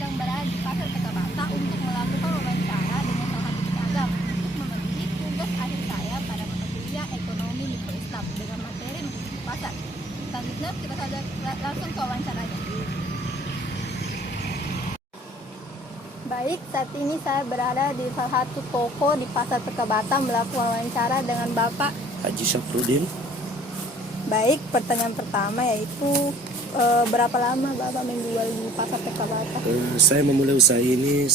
sedang berada di Pasar Tekabata untuk melakukan wawancara dengan salah satu pedagang untuk memenuhi tugas akhir saya pada mata kuliah Ekonomi Mikro Islam dengan materi mengikuti pasar. Selanjutnya kita saja langsung ke wawancaranya. Baik, saat ini saya berada di salah satu toko di Pasar Tekabata melakukan wawancara dengan Bapak Haji Syafruddin. Baik, pertanyaan pertama yaitu berapa lama Bapak menjual di Pasar Tekabata? Saya memulai usaha ini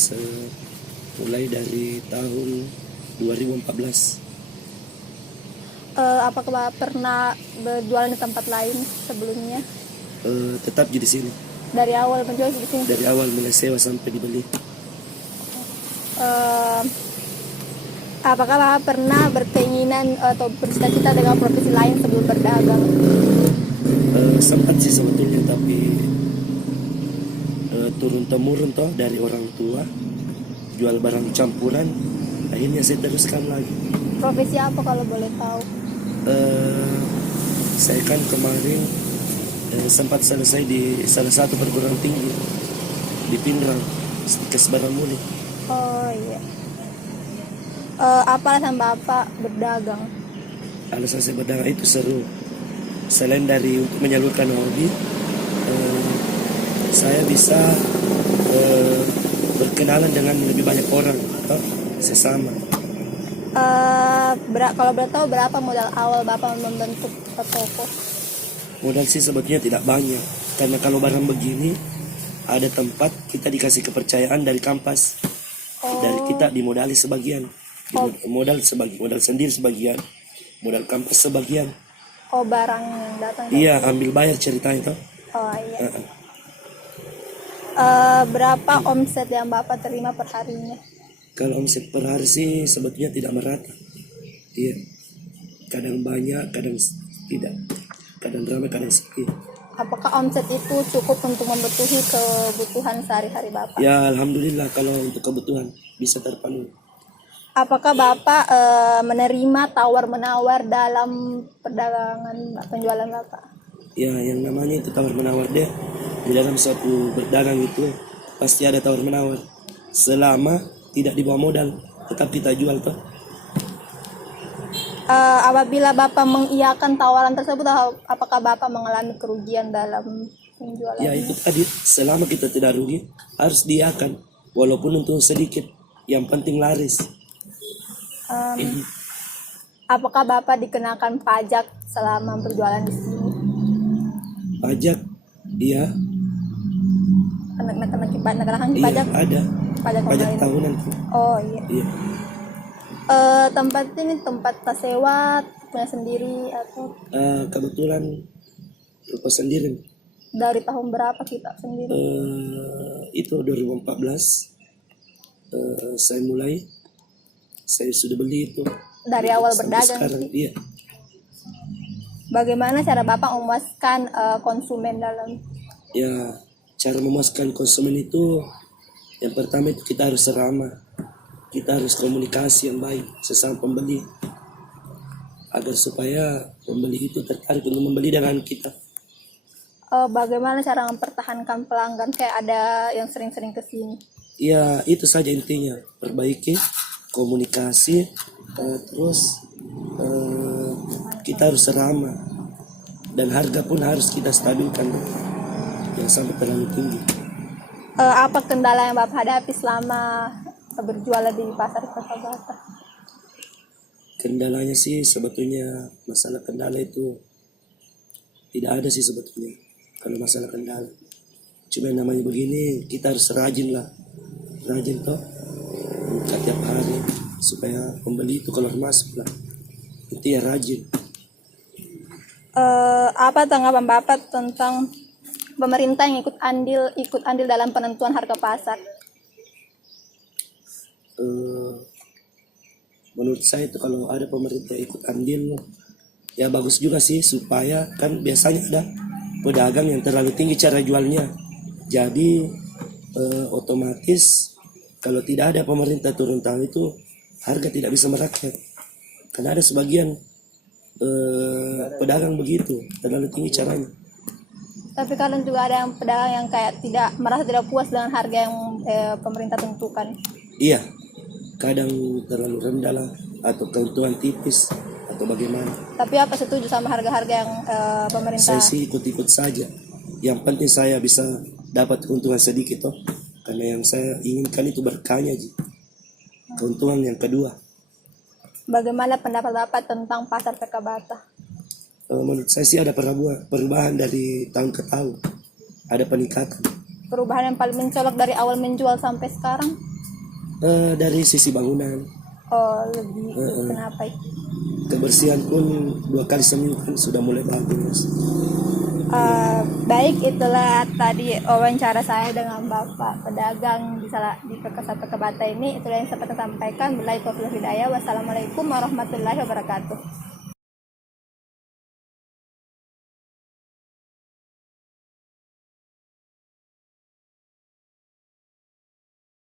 mulai dari tahun 2014. Apakah Bapak pernah berjualan di tempat lain sebelumnya? Tetap di sini. Dari awal menjual di sini? Dari awal mulai sewa sampai dibeli. Apakah Bapak pernah berkeinginan atau bercita-cita dengan profesi lain sebelum berdagang? Sempat sih sebetulnya, tapi turun temurun toh dari orang tua, jual barang campuran, akhirnya saya teruskan lagi. Profesi apa kalau boleh tahu? Saya kan kemarin sempat selesai di salah satu perguruan tinggi di Pindrang, Stikes Baramuli. Oh iya. Apa alasan Bapak berdagang? Alasan saya berdagang itu seru. Selain dari untuk menyalurkan hobi, saya bisa berkenalan dengan lebih banyak orang atau sesama. Kalau boleh tahu berapa modal awal Bapak membentuk toko? Modal sih sebetulnya tidak banyak, karena kalau barang begini ada tempat kita dikasih kepercayaan dari kampas, dari kita dimodali sebagian, modal sendiri sebagian, modal kampas sebagian. Oh, barang yang datang? Iya, ambil bayar ceritanya toh. Oh iya. Berapa omset yang Bapak terima per harinya? Kalau omset per hari sih sebetulnya tidak merata. Iya, kadang banyak, kadang tidak, kadang ramai, kadang sepi. Apakah omset itu cukup untuk memenuhi kebutuhan sehari-hari Bapak? Ya, alhamdulillah kalau untuk kebutuhan bisa terpenuhi. Apakah Bapak menerima tawar-menawar dalam perdagangan penjualan Bapak? Ya, yang namanya itu tawar-menawar deh. Di dalam suatu berdagang itu pasti ada tawar-menawar. Selama tidak dibawa modal, tetap kita jual toh. Apabila Bapak mengiyakan tawaran tersebut, apakah Bapak mengalami kerugian dalam penjualan? Ya, itu tadi, selama kita tidak rugi harus diiyakan, walaupun untung sedikit, yang penting laris. Apakah Bapak dikenakan pajak selama berjualan di sini? Pajak, iya. Kenakan Iya, pajak? ada. Pajak Tahunan tuh. Oh iya. Iya. Tempat ini tempat sewa punya sendiri atau Kebetulan lupa sendiri. dari tahun berapa kita sendiri? Itu 2014 saya mulai. Saya sudah beli itu. Dari awal Sampai berdagang sekarang, sih. iya. Bagaimana cara Bapak memuaskan konsumen dalam? Ya, cara memuaskan konsumen itu yang pertama itu kita harus ramah. Kita harus komunikasi yang baik sesama pembeli, agar supaya pembeli itu tertarik untuk membeli dengan kita. Bagaimana cara mempertahankan pelanggan kayak ada yang sering-sering kesini? Ya, itu saja intinya. Perbaiki komunikasi, terus kita harus ramah, dan harga pun harus kita stabilkan, yang sampai terlalu tinggi. Apa kendala yang Bapak hadapi selama berjualan di Pasar Tekabata? Kendalanya sih sebetulnya masalah kendala itu tidak ada sih sebetulnya. Kalau masalah kendala, cuma yang namanya begini kita harus rajin toh, buka tiap hari supaya pembeli itu keluar masuk lah. Itu ya rajin. Apa tanggapan Bapak tentang pemerintah yang ikut andil dalam penentuan harga pasar? Menurut saya itu kalau ada pemerintah ikut andil ya bagus juga sih, supaya kan biasanya ada pedagang yang terlalu tinggi cara jualnya, jadi otomatis kalau tidak ada pemerintah turun tangan itu harga tidak bisa merakyat, karena ada sebagian pedagang begitu terlalu tinggi caranya. Tapi kalian juga ada yang pedagang yang kayak tidak merasa tidak puas dengan harga yang pemerintah tentukan. Iya, kadang terlalu rendah lah, atau keuntungan tipis, atau bagaimana. Tapi apa setuju sama harga-harga yang pemerintah? Saya sih ikut-ikut saja. Yang penting saya bisa dapat keuntungan sedikit toh. Karena yang saya inginkan itu berkahnya Ji. Keuntungan yang kedua. Bagaimana pendapat Bapak tentang pasar PK Bata? Menurut saya sih ada perubahan dari tahun ke tahun. Ada peningkatan. Perubahan yang paling mencolok dari awal menjual sampai sekarang? Dari sisi bangunan, Oh, lebih kenapa itu? kebersihan pun 2 kali seminggu kan sudah mulai bagus. Baik, itulah tadi wawancara saya dengan Bapak pedagang di Pasar PK Bata ini. Itulah yang sempat saya sampaikan. Billahi taufiq wal hidayah. Wassalamualaikum warahmatullahi wabarakatuh.